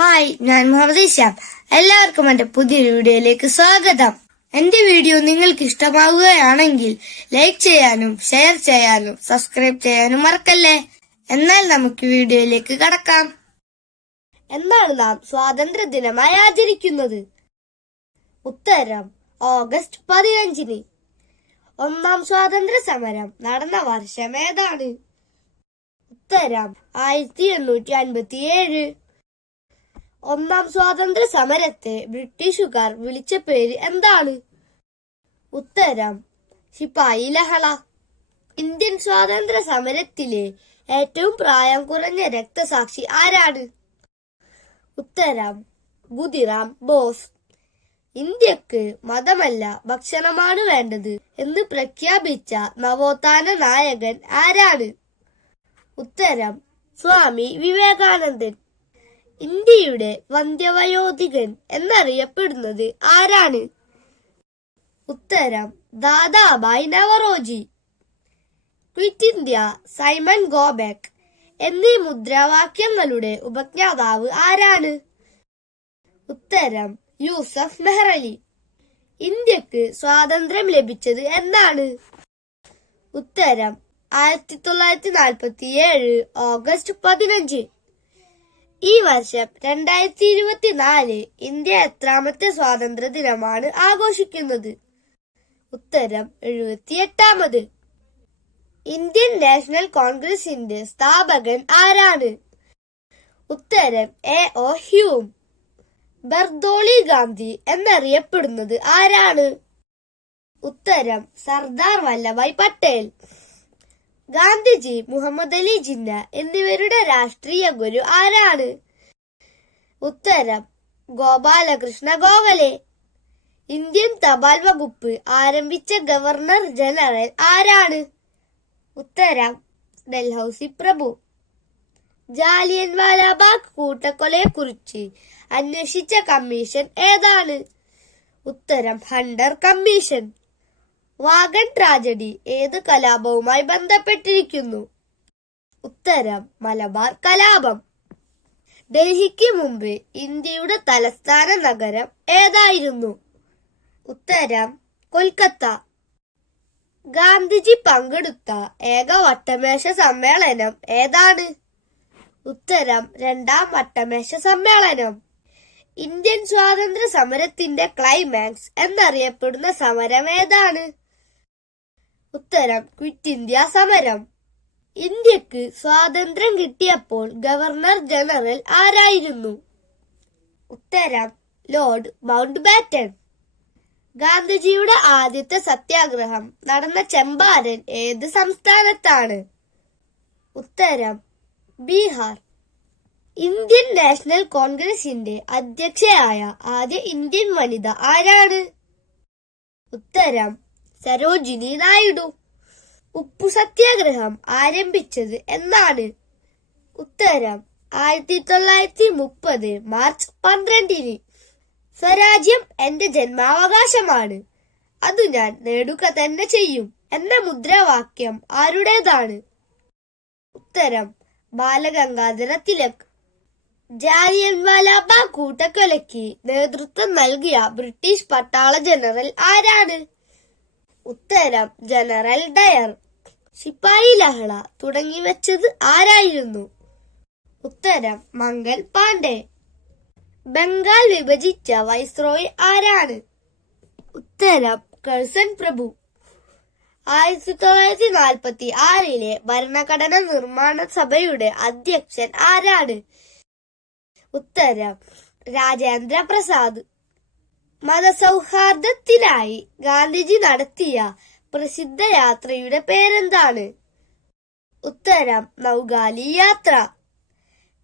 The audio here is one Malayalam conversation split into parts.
ഹായ്, ഞാൻ മുഹമ്മദ് ഇഷാം. എല്ലാവർക്കും എന്റെ പുതിയൊരു വീഡിയോയിലേക്ക് സ്വാഗതം. എന്റെ വീഡിയോ നിങ്ങൾക്ക് ഇഷ്ടമാവുകയാണെങ്കിൽ ലൈക്ക് ചെയ്യാനും ഷെയർ ചെയ്യാനും സബ്സ്ക്രൈബ് ചെയ്യാനും മറക്കല്ലേ. എന്നാൽ നമുക്ക് വീഡിയോയിലേക്ക് കടക്കാം. എന്താണ് നാം സ്വാതന്ത്ര്യ ദിനമായി ആചരിക്കുന്നത്? ഉത്തരം ഓഗസ്റ്റ് 15. ഒന്നാം സ്വാതന്ത്ര്യ സമരം നടന്ന വർഷം ഏതാണ്? ഉത്തരം 1857. ഒന്നാം സ്വാതന്ത്ര്യ സമരത്തെ ബ്രിട്ടീഷുകാർ വിളിച്ച പേര് എന്താണ്? ഉത്തരം ശിപ്പായി ലഹള. ഇന്ത്യൻ സ്വാതന്ത്ര്യ സമരത്തിലെ ഏറ്റവും പ്രായം കുറഞ്ഞ രക്തസാക്ഷി ആരാണ്? ഉത്തരം ഖുദിറാം ബോസ്. ഇന്ത്യക്ക് മതമല്ല ഭക്ഷണമാണ് വേണ്ടത് എന്ന് പ്രഖ്യാപിച്ച നവോത്ഥാന നായകൻ ആരാണ്? ഉത്തരം സ്വാമി വിവേകാനന്ദൻ. ഇന്ത്യയുടെ വന്ധ്യവയോധികൻ എന്നറിയപ്പെടുന്നത് ആരാണ്? ഉത്തരം Dadabhai Naoroji. Quit India, Simon go back എന്നീ മുദ്രാവാക്യങ്ങളുടെ ഉപജ്ഞാതാവ് ആരാണ്? ഉത്തരം യൂസഫ് മെഹ്റലി. ഇന്ത്യക്ക് സ്വാതന്ത്ര്യം ലഭിച്ചത് എന്നാണ്? ഉത്തരം 1947 ഓഗസ്റ്റ് 15. ഈ വർഷം 2024 ഇന്ത്യ എത്രാമത്തെ സ്വാതന്ത്ര്യ ദിനമാണ് ആഘോഷിക്കുന്നത്? ഉത്തരം 78ാമത്. ഇന്ത്യൻ നാഷണൽ കോൺഗ്രസിന്റെ സ്ഥാപകൻ ആരാണ്? ഉത്തരം എ.ഒ. ഹ്യൂം. ബർദോളി ഗാന്ധി എന്നറിയപ്പെടുന്നത് ആരാണ്? ഉത്തരം സർദാർ വല്ലഭായ് പട്ടേൽ. ഗാന്ധിജി, മുഹമ്മദ് അലി ജിന്ന എന്നിവരുടെ രാഷ്ട്രീയ ഗുരു ആരാണ്? ഉത്തരം ഗോപാലകൃഷ്ണ ഗോഖലെ. ഇന്ത്യൻ തപാൽ വകുപ്പ് ആരംഭിച്ച ഗവർണർ ജനറൽ ആരാണ്? ഉത്തരം ഡൽഹൌസി പ്രഭു. ജാലിയൻവാലാബാഗ് കൂട്ടക്കൊലയെക്കുറിച്ച് അന്വേഷിച്ച കമ്മീഷൻ ഏതാണ്? ഉത്തരം ഹണ്ടർ കമ്മീഷൻ. വാഗൺ ട്രാജഡി ഏത് കലാപവുമായി ബന്ധപ്പെട്ടിരിക്കുന്നു? ഉത്തരം മലബാർ കലാപം. ഡൽഹിക്ക് മുമ്പ് ഇന്ത്യയുടെ തലസ്ഥാന നഗരം ഏതായിരുന്നു? ഉത്തരം കൊൽക്കത്ത. ഗാന്ധിജി പങ്കെടുത്ത ഏക വട്ടമേശ സമ്മേളനം ഏതാണ്? ഉത്തരം രണ്ടാം വട്ടമേശ സമ്മേളനം. ഇന്ത്യൻ സ്വാതന്ത്ര്യ സമരത്തിന്റെ ക്ലൈമാക്സ് എന്നറിയപ്പെടുന്ന സമരം ഏതാണ്? ഉത്തരം ക്വിറ്റ് ഇന്ത്യ സമരം. ഇന്ത്യക്ക് സ്വാതന്ത്ര്യം കിട്ടിയപ്പോൾ ഗവർണർ ജനറൽ ആരായിരുന്നു? ഉത്തരം ലോർഡ് മൗണ്ട് ബാറ്റൻ. ഗാന്ധിജിയുടെ ആദ്യത്തെ സത്യാഗ്രഹം നടന്ന ചമ്പാരൻ ഏത് സംസ്ഥാനത്താണ്? ഉത്തരം ബീഹാർ. ഇന്ത്യൻ നാഷണൽ കോൺഗ്രസിന്റെ അധ്യക്ഷയായ ആദ്യ ഇന്ത്യൻ വനിത ആരാണ്? ഉത്തരം സരോജിനി നായിഡു. ഉപ്പു സത്യാഗ്രഹം ആരംഭിച്ചത് എന്നാണ്? ഉത്തരം 1930 മാർച്ച് 12. സ്വരാജ്യം എന്റെ ജന്മാവകാശമാണ്, അത് ഞാൻ നേടുക തന്നെ ചെയ്യും എന്ന മുദ്രാവാക്യം ആരുടേതാണ്? ഉത്തരം ബാലഗംഗാധര തിലക്. ജാലിയൻവാലാബാഗ് കൂട്ടക്കൊലയ്ക്ക് നേതൃത്വം നൽകിയ ബ്രിട്ടീഷ് പട്ടാള ജനറൽ ആരാണ്? ഉത്തരം ജനറൽ ഡയർ. ശിപ്പായി ലഹള തുടങ്ങിവെച്ചത് ആരായിരുന്നു? ഉത്തരം മംഗൽ പാണ്ഡെ. ബംഗാൾ വിഭജിച്ച വൈസ്രോയി ആരാണ്? ഉത്തരം കഴ്സൺ പ്രഭു. 1946 ഭരണഘടന നിർമ്മാണ സഭയുടെ അധ്യക്ഷൻ ആരാണ്? ഉത്തരം രാജേന്ദ്ര പ്രസാദ്. മതസൗഹാർദ്ദത്തിനായി ഗാന്ധിജി നടത്തിയ പ്രസിദ്ധ യാത്രയുടെ പേരെന്താണ്? ഉത്തരം നൗഗാലി യാത്ര.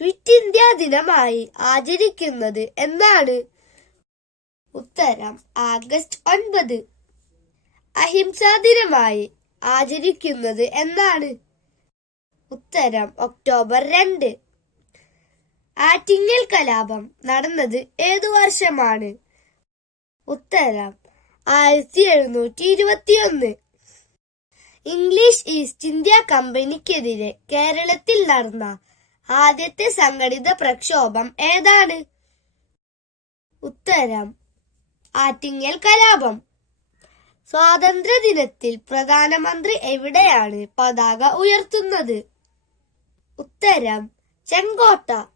ക്വിറ്റ് ഇന്ത്യ ദിനമായി ആചരിക്കുന്നത് എന്നാണ്? ഉത്തരം ആഗസ്റ്റ് 9. അഹിംസാ ദിനമായി ആചരിക്കുന്നത് എന്നാണ്? ഉത്തരം ഒക്ടോബർ 2. ആറ്റിങ്ങൽ കലാപം നടന്നത് ഏതു വർഷമാണ്? ഉത്തരം 1721. ഇംഗ്ലീഷ് ഈസ്റ്റ് ഇന്ത്യ കമ്പനിക്കെതിരെ കേരളത്തിൽ നടന്ന ആദ്യത്തെ സംഘടിത പ്രക്ഷോഭം ഏതാണ്? ഉത്തരം ആറ്റിങ്ങൽ കലാപം. സ്വാതന്ത്ര്യ ദിനത്തിൽ പ്രധാനമന്ത്രി എവിടെയാണ് പതാക ഉയർത്തുന്നത്? ഉത്തരം ചെങ്കോട്ട.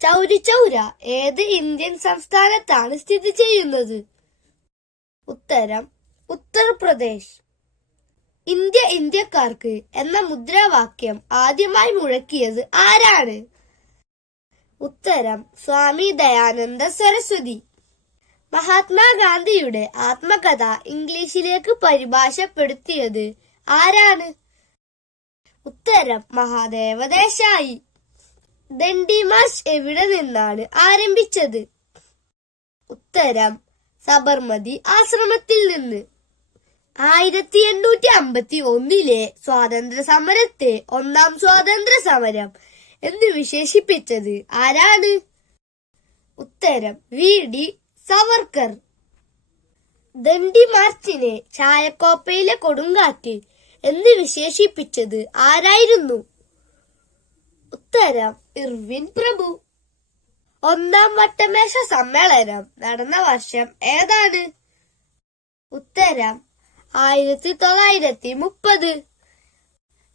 ചൗരിചൗര ഏത് ഇന്ത്യൻ സംസ്ഥാനത്താണ് സ്ഥിതി ചെയ്യുന്നത്? ഉത്തരം ഉത്തർപ്രദേശ്. ഇന്ത്യ ഇന്ത്യക്കാർക്ക് എന്ന മുദ്രാവാക്യം ആദ്യമായി മുഴക്കിയത് ആരാണ്? ഉത്തരം സ്വാമി ദയാനന്ദ സരസ്വതി. മഹാത്മാഗാന്ധിയുടെ ആത്മകഥ ഇംഗ്ലീഷിലേക്ക് പരിഭാഷപ്പെടുത്തിയത് ആരാണ്? ഉത്തരം മഹാദേവ ദേശായി. ദണ്ഡി മാർച്ച് എവിടെ നിന്നാണ് ആരംഭിച്ചത്? ഉത്തരം സബർമതി ആശ്രമത്തിൽ നിന്ന്. 1851 സ്വാതന്ത്ര്യ സമരത്തെ ഒന്നാം സ്വാതന്ത്ര്യ സമരം എന്ന് വിശേഷിപ്പിച്ചത് ആരാണ്? ഉത്തരം വി.ഡി. സവർക്കർ. ദണ്ഡി മാർച്ചിനെ ചായക്കോപ്പയിലെ കൊടുങ്കാറ്റ് എന്ന് വിശേഷിപ്പിച്ചത് ആരായിരുന്നു? ഉത്തരം ഇർവിൻ പ്രഭു. ഒന്നാം വട്ടമേശ സമ്മേളനം നടന്ന വർഷം ഏതാണ്? ഉത്തരം 1930.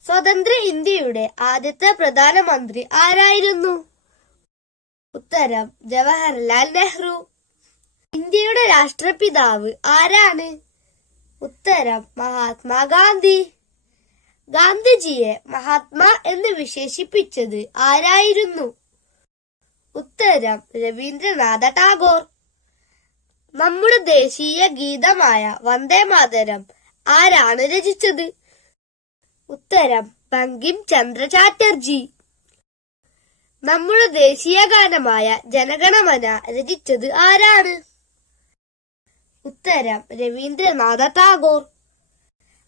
സ്വതന്ത്ര ഇന്ത്യയുടെ ആദ്യത്തെ പ്രധാനമന്ത്രി ആരായിരുന്നു? ഉത്തരം ജവഹർലാൽ നെഹ്റു. ഇന്ത്യയുടെ രാഷ്ട്രപിതാവ് ആരാണ്? ഉത്തരം മഹാത്മാഗാന്ധി. ഗാന്ധിജിയെ മഹാത്മാ എന്ന് വിശേഷിപ്പിച്ചത് ആരായിരുന്നു? ഉത്തരം രവീന്ദ്രനാഥ ടാഗോർ. നമ്മുടെ ദേശീയ ഗീതമായ വന്ദേ മാതരം ആരാണ് രചിച്ചത്? ഉത്തരം ബങ്കിം ചന്ദ്ര ചാറ്റർജി. നമ്മുടെ ദേശീയ ഗാനമായ ജനഗണമന രചിച്ചത് ആരാണ്? ഉത്തരം രവീന്ദ്രനാഥ ടാഗോർ.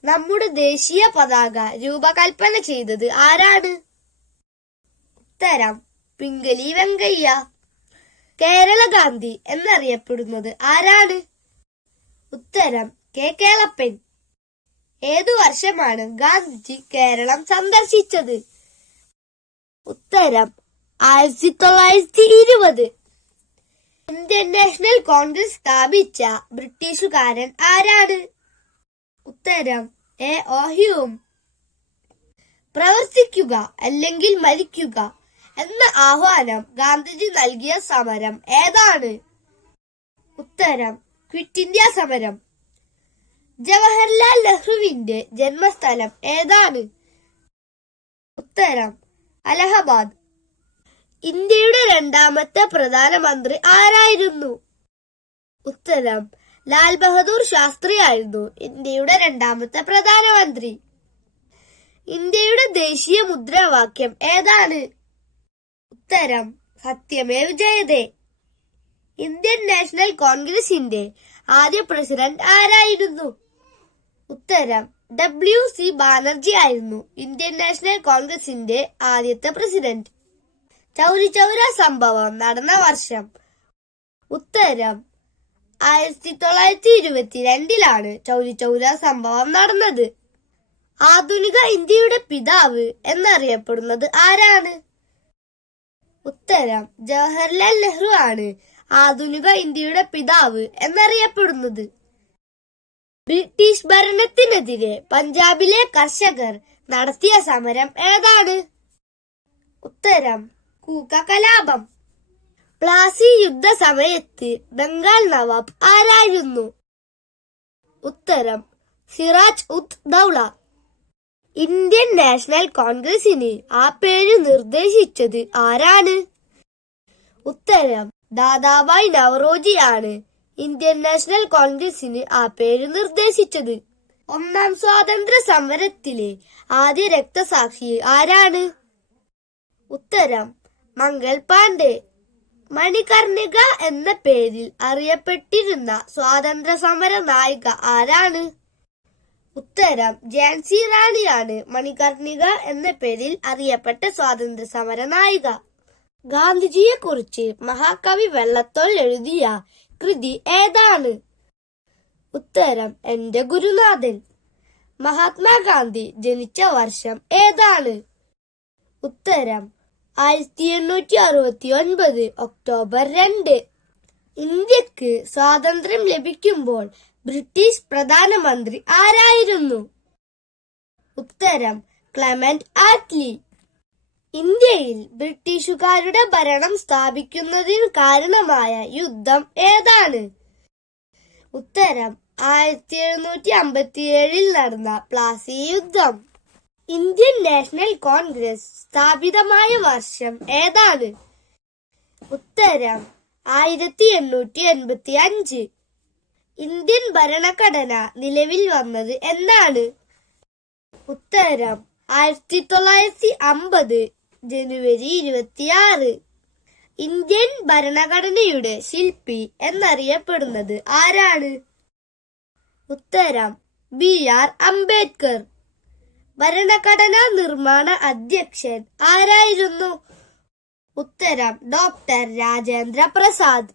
നമ്മുടെ ദേശീയ പതാക രൂപകൽപ്പന ചെയ്തത് ആരാണ്? ഉത്തരം പിംഗലി വെങ്കയ്യ. കേരള ഗാന്ധി എന്നറിയപ്പെടുന്നത് ആരാണ്? ഉത്തരം കെ കേളപ്പൻ. ഏതു വർഷമാണ് ഗാന്ധിജി കേരളം സന്ദർശിച്ചത്? ഉത്തരം 1920. ഇന്ത്യൻ നാഷണൽ കോൺഗ്രസ് സ്ഥാപിച്ച ബ്രിട്ടീഷുകാരൻ ആരാണ്? ഉത്തരം എ.ഒ. ഹ്യൂം. പ്രവർത്തിക്കുക അല്ലെങ്കിൽ മരിക്കുക എന്ന ആഹ്വാനം ഗാന്ധിജി നൽകിയ സമരം ഏതാണ്? ഉത്തരം ക്വിറ്റ് ഇന്ത്യ സമരം. ജവഹർലാൽ നെഹ്റുവിന്റെ ജന്മസ്ഥലം ഏതാണ്? ഉത്തരം അലഹബാദ്. ഇന്ത്യയുടെ രണ്ടാമത്തെ പ്രധാനമന്ത്രി ആരായിരുന്നു? ഉത്തരം ലാൽ ബഹദൂർ ശാസ്ത്രി ആയിരുന്നു ഇന്ത്യയുടെ രണ്ടാമത്തെ പ്രധാനമന്ത്രി. ഇന്ത്യയുടെ ദേശീയ മുദ്രാവാക്യം ഏതാണ്? ഉത്തരം സത്യമേവ് ജയതേ. ഇന്ത്യൻ നാഷണൽ കോൺഗ്രസിന്റെ ആദ്യ പ്രസിഡന്റ് ആരായിരുന്നു? ഉത്തരം W.C. ബാനർജി ആയിരുന്നു ഇന്ത്യൻ നാഷണൽ കോൺഗ്രസിന്റെ ആദ്യത്തെ പ്രസിഡന്റ്. ചൗരിചൗര സംഭവം നടന്ന വർഷം? ഉത്തരം 1922 ചൗരിചൗര സംഭവം നടന്നത്. ആധുനിക ഇന്ത്യയുടെ പിതാവ് എന്നറിയപ്പെടുന്നത് ആരാണ്? ഉത്തരം ജവഹർലാൽ നെഹ്റു ആണ് ആധുനിക ഇന്ത്യയുടെ പിതാവ് എന്നറിയപ്പെടുന്നത്. ബ്രിട്ടീഷ് ഭരണത്തിനെതിരെ പഞ്ചാബിലെ കർഷകർ നടത്തിയ സമരം ഏതാണ്? ഉത്തരം കൂക്ക കലാപം. പ്ലാസി യുദ്ധ സമയത്ത് ബംഗാൾ നവാബ് ആരായിരുന്നു? ഉത്തരം സിറാജ് ഉദ് ദൗള. ഇന്ത്യൻ നാഷണൽ കോൺഗ്രസിന് ആ പേര് നിർദ്ദേശിച്ചത് ആരാണ്? ഉത്തരം ദാദാഭായ് നവറോജിയാണ് ഇന്ത്യൻ നാഷണൽ കോൺഗ്രസിന് ആ പേര് നിർദ്ദേശിച്ചത്. ഒന്നാം സ്വാതന്ത്ര്യ സമരത്തിലെ ആദ്യ രക്തസാക്ഷി ആരാണ്? ഉത്തരം മംഗൾ പാണ്ഡെ. മണികർണിക എന്ന പേരിൽ അറിയപ്പെട്ടിരുന്ന സ്വാതന്ത്ര്യ സമര നായിക ആരാണ്? ഉത്തരം ഝാൻസി റാണിയാണ് മണികർണിക എന്ന പേരിൽ അറിയപ്പെട്ട സ്വാതന്ത്ര്യ സമര നായിക. ഗാന്ധിജിയെ കുറിച്ച് മഹാകവി വള്ളത്തോൾ എഴുതിയ കൃതി ഏതാണ്? ഉത്തരം എന്റെ ഗുരുനാഥൻ. മഹാത്മാഗാന്ധി ജനിച്ച വർഷം ഏതാണ്? ഉത്തരം 1869 ഒക്ടോബർ 2. ഇന്ത്യക്ക് സ്വാതന്ത്ര്യം ലഭിക്കുമ്പോൾ ബ്രിട്ടീഷ് പ്രധാനമന്ത്രി ആരായിരുന്നു? ഉത്തരം ക്ലെമന്റ് ആറ്റ്ലി. ഇന്ത്യയിൽ ബ്രിട്ടീഷുകാരുടെ ഭരണം സ്ഥാപിക്കുന്നതിന് കാരണമായ യുദ്ധം ഏതാണ്? ഉത്തരം 1757 നടന്ന പ്ലാസി യുദ്ധം. ഇന്ത്യൻ നാഷണൽ കോൺഗ്രസ് സ്ഥാപിതമായ വർഷം ഏതാണ്? ഉത്തരം 1885. ഇന്ത്യൻ ഭരണഘടന നിലവിൽ വന്നത് എന്നാണ്? ഉത്തരം 1950 ജനുവരി 26. ഇന്ത്യൻ ഭരണഘടനയുടെ ശില്പി എന്നറിയപ്പെടുന്നത് ആരാണ്? ഉത്തരം BR അംബേദ്കർ. ഭരണഘടനാ നിർമ്മാണ അധ്യക്ഷൻ ആരായിരുന്നു? ഉത്തരം ഡോക്ടർ രാജേന്ദ്ര പ്രസാദ്.